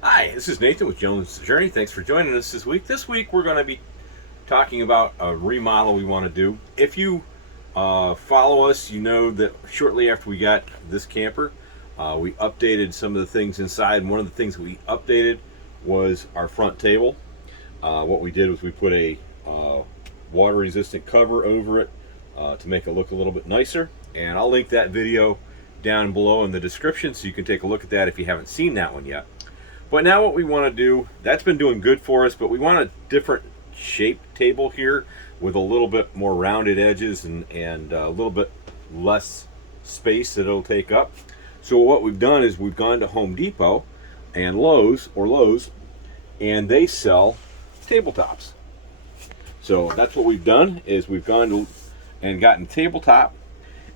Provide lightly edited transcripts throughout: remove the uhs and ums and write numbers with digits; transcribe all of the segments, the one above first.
Hi, this is Nathan with Jones Journey. Thanks for joining us this week. This week we're going to be talking about a remodel we want to do. If you follow us, you know that shortly after we got this camper, we updated some of the things inside. And one of the things we updated was our front table. What we did was we put a water-resistant cover over it to make it look a little bit nicer. And I'll link that video down below in the description so you can take a look at that if you haven't seen that one yet. But now what we want to do, that's been doing good for us, but we want a different shaped table here with a little bit more rounded edges and a little bit less space that it'll take up. So what we've done is we've gone to Home Depot and Lowe's, and they sell tabletops. So that's what we've done, is we've gone to and gotten a tabletop,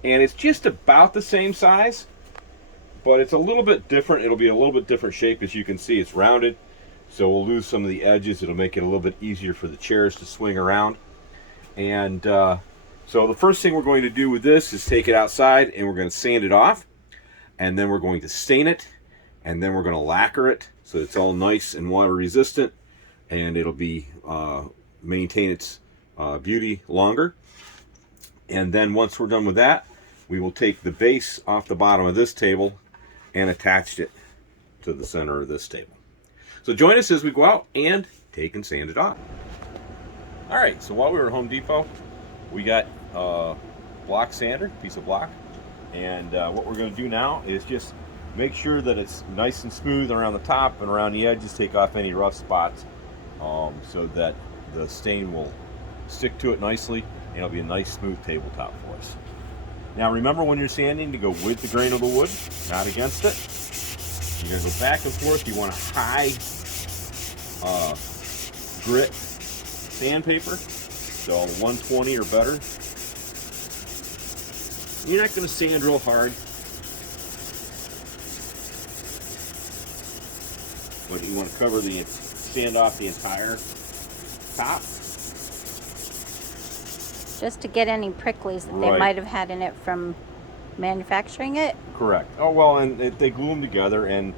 and it's just about the same size, but it's a little bit different. It'll be a little bit different shape. As you can see, it's rounded, so we'll lose some of the edges. It'll make it a little bit easier for the chairs to swing around. And so the first thing we're going to do with this is take it outside and we're going to sand it off, and then we're going to stain it, and then we're going to lacquer it so it's all nice and water resistant, and it'll be maintain its beauty longer. And then once we're done with that, we will take the base off the bottom of this table and attached it to the center of this table. So join us as we go out and take and sand it off. All right, so while we were at Home Depot, we got a block sander, piece of block, and what we're going to do now is just make sure that it's nice and smooth around the top and around the edges. Take off any rough spots so that the stain will stick to it nicely, and it'll be a nice smooth tabletop for us. Now remember, when you're sanding, to go with the grain of the wood, not against it. You're going to go back and forth. You want a high grit sandpaper, so 120 or better. You're not going to sand real hard, but you want to sand off the entire top. Just to get any pricklies that they might have had in it from manufacturing it? Correct. Oh, well, and they glue them together, and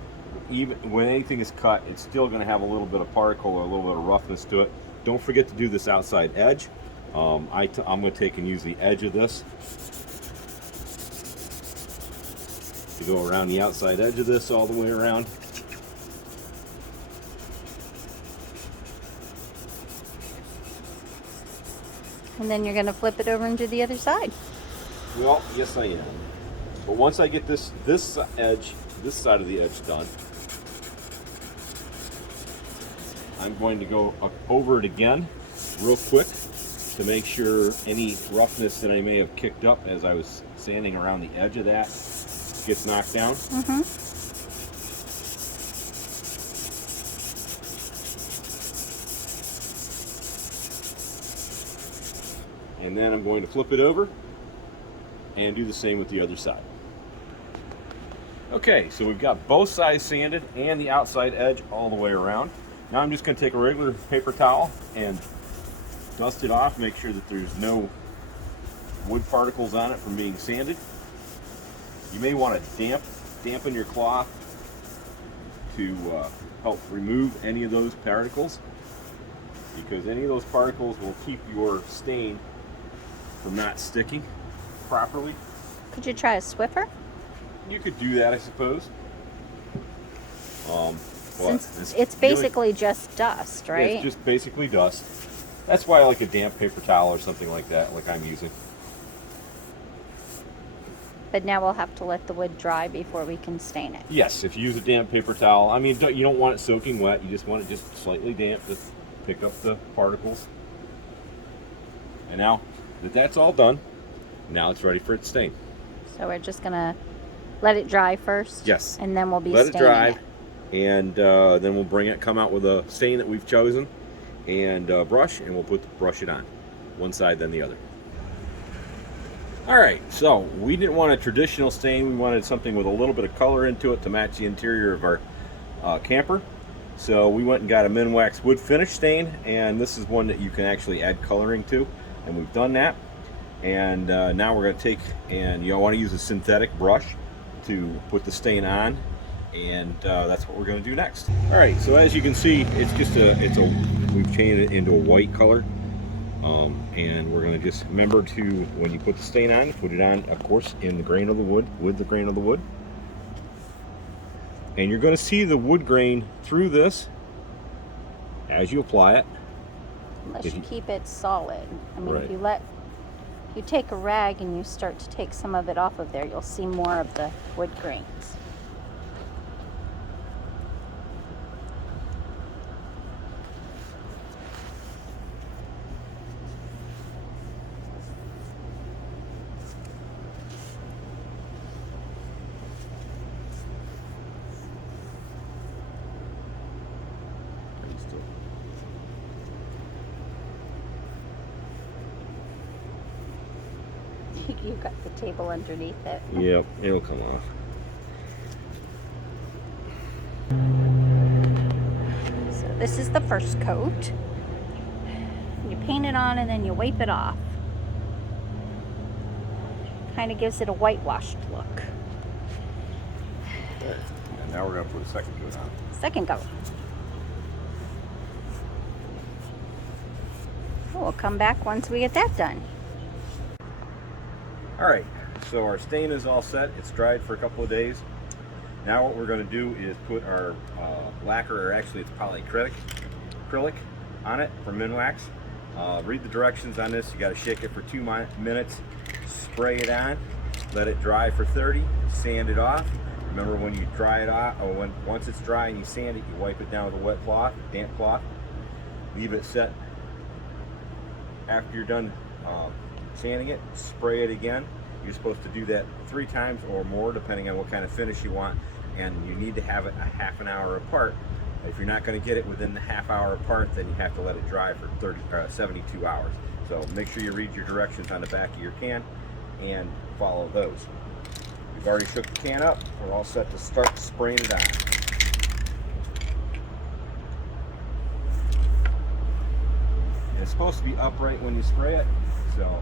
even when anything is cut, it's still going to have a little bit of particle or a little bit of roughness to it. Don't forget to do this outside edge. I'm going to take and use the edge of this to go around the outside edge of this all the way around. And then you're going to flip it over into the other side. Well, yes I am. But once I get this side of the edge done, I'm going to go over it again real quick to make sure any roughness that I may have kicked up as I was sanding around the edge of that gets knocked down. And then I'm going to flip it over and do the same with the other side. Okay, so we've got both sides sanded and the outside edge all the way around. Now I'm just going to take a regular paper towel and dust it off, make sure that there's no wood particles on it from being sanded. You may want to dampen your cloth to help remove any of those particles, because any of those particles will keep your stain from not sticking properly. Could you try a Swiffer? You could do that, I suppose. Since it's basically just dust, right? It's just basically dust. That's why I like a damp paper towel or something like that, like I'm using. But now we'll have to let the wood dry before we can stain it. Yes, if you use a damp paper towel. I mean, you don't want it soaking wet. You just want it just slightly damp to pick up the particles. And now that that's all done, now it's ready for its stain. So we're just gonna let it dry first. Yes. And then we'll be let staining it dry, it. and then we'll come out with a stain that we've chosen, and brush, and we'll brush it on one side then the other. All right, so we didn't want a traditional stain. We wanted something with a little bit of color into it to match the interior of our camper. So we went and got a Minwax wood finish stain, and this is one that you can actually add coloring to, and we've done that. And now we're going to take, and you want to use a synthetic brush to put the stain on, and that's what we're going to do next. All right, so as you can see, it's we've changed it into a white color, and we're going to just remember to, when you put the stain on, put it on, of course, in the grain of the wood, with the grain of the wood, and you're going to see the wood grain through this as you apply it. Unless you keep it solid. I mean, Right. if you take a rag and you start to take some of it off of there, you'll see more of the wood grains. You got the table underneath it. Yep, it'll come off. So this is the first coat. You paint it on and then you wipe it off. Kind of gives it a whitewashed look. Okay. And now we're going to put a second coat on. Second coat. We'll come back once we get that done. All right, so our stain is all set. It's dried for a couple of days. Now what we're going to do is put our lacquer, or actually it's acrylic on it for Minwax. Read the directions on this. You got to shake it for 2 minutes, spray it on, let it dry for 30, sand it off. Remember, when you dry it off, or once it's dry and you sand it, you wipe it down with a wet cloth, damp cloth. Leave it set. After you're done sanding it, spray it again. You're supposed to do that 3 times or more, depending on what kind of finish you want, and you need to have it a half an hour apart. If you're not going to get it within the half hour apart, then you have to let it dry for 72 hours. So make sure you read your directions on the back of your can and follow those. We've already shook the can up. We're all set to start spraying it on. And it's supposed to be upright when you spray it, so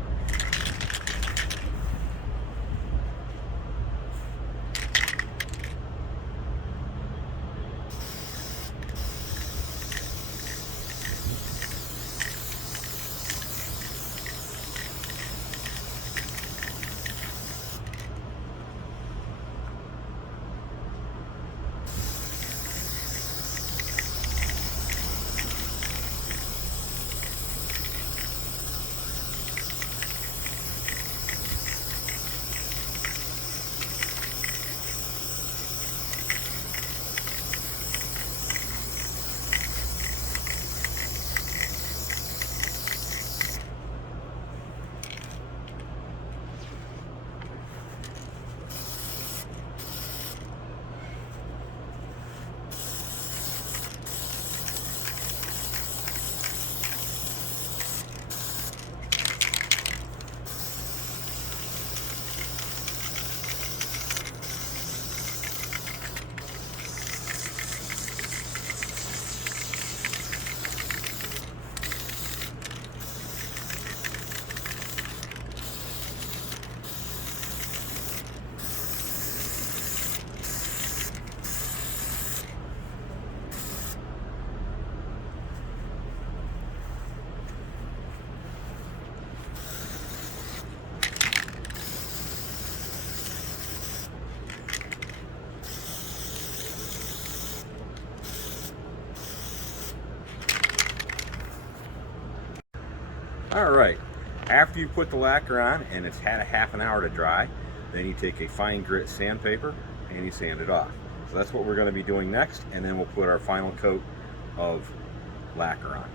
all right. After you put the lacquer on and it's had a half an hour to dry, then you take a fine grit sandpaper and you sand it off. So that's what we're going to be doing next, and then we'll put our final coat of lacquer on.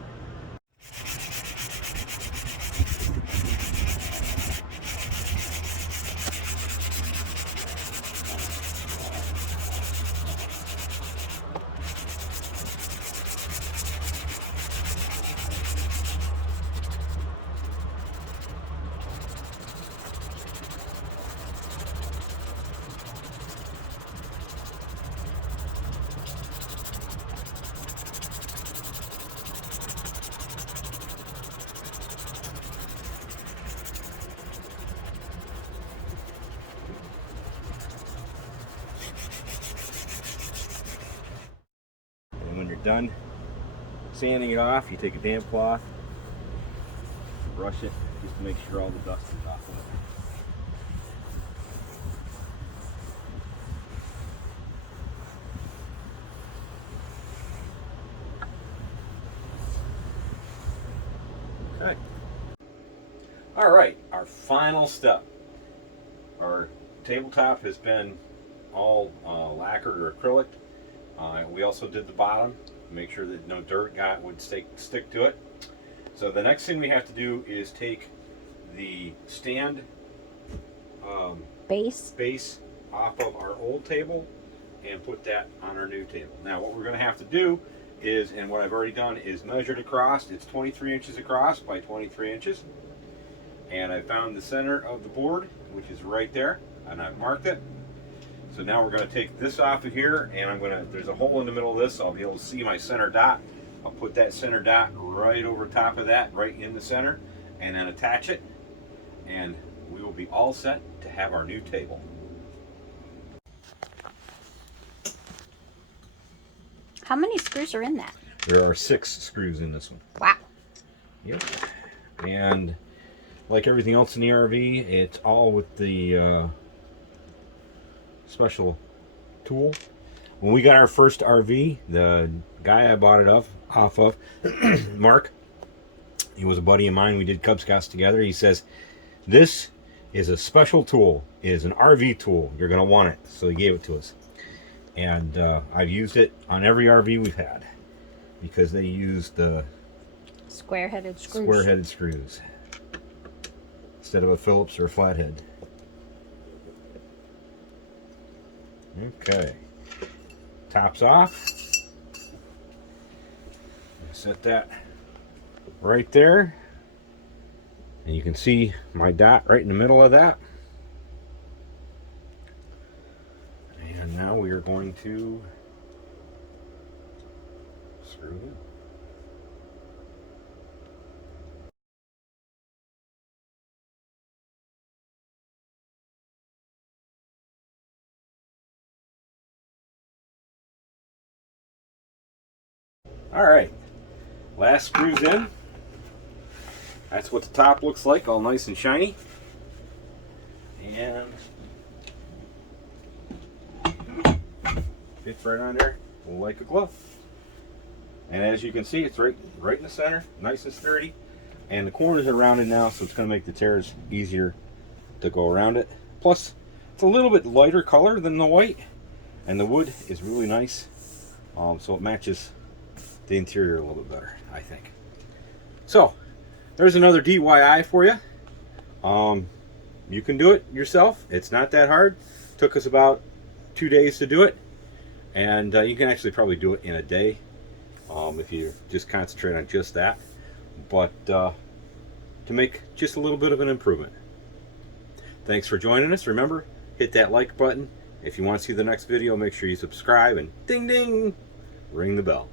you're done sanding it off, you take a damp cloth, brush it just to make sure all the dust is off of it. Okay. All right, our final step. Our tabletop has been all lacquered or acrylic. We also did the bottom, make sure that no dirt would stick to it. So the next thing we have to do is take the stand base off of our old table and put that on our new table. Now what we're going to have to do is, and what I've already done is measured across. It's 23 inches across by 23 inches. And I found the center of the board, which is right there, and I've marked it. So now we're going to take this off of here, and there's a hole in the middle of this, so I'll be able to see my center dot. I'll put that center dot right over top of that, right in the center, and then attach it, and we will be all set to have our new table. How many screws are in that? There are 6 screws in this one. Wow. Yep. And like everything else in the RV, it's all with the special tool. When we got our first RV, the guy I bought it off of, Mark, he was a buddy of mine. We did Cub Scouts together. He says, this is a special tool. It is an RV tool. You're going to want it. So he gave it to us. And I've used it on every RV we've had because they use the square-headed screws. Square-headed screws instead of a Phillips or a flathead. Okay, top's off. Set that right there, and you can see my dot right in the middle of that. And now we are going to screw it in. All right, last screws in. That's what the top looks like, all nice and shiny. And fits right on there like a glove. And as you can see, it's right in the center, nice and sturdy. And the corners are rounded now, so it's going to make the tears easier to go around it. Plus, it's a little bit lighter color than the white, and the wood is really nice, so it matches the interior a little bit better, I think. So there's another DIY for you. You can do it yourself. It's not that hard. Took us about 2 days to do it, and you can actually probably do it in a day if you just concentrate on just that, but to make just a little bit of an improvement. Thanks for joining us. Remember, hit that like button. If you want to see the next video, make sure you subscribe and ding ding, ring the bell.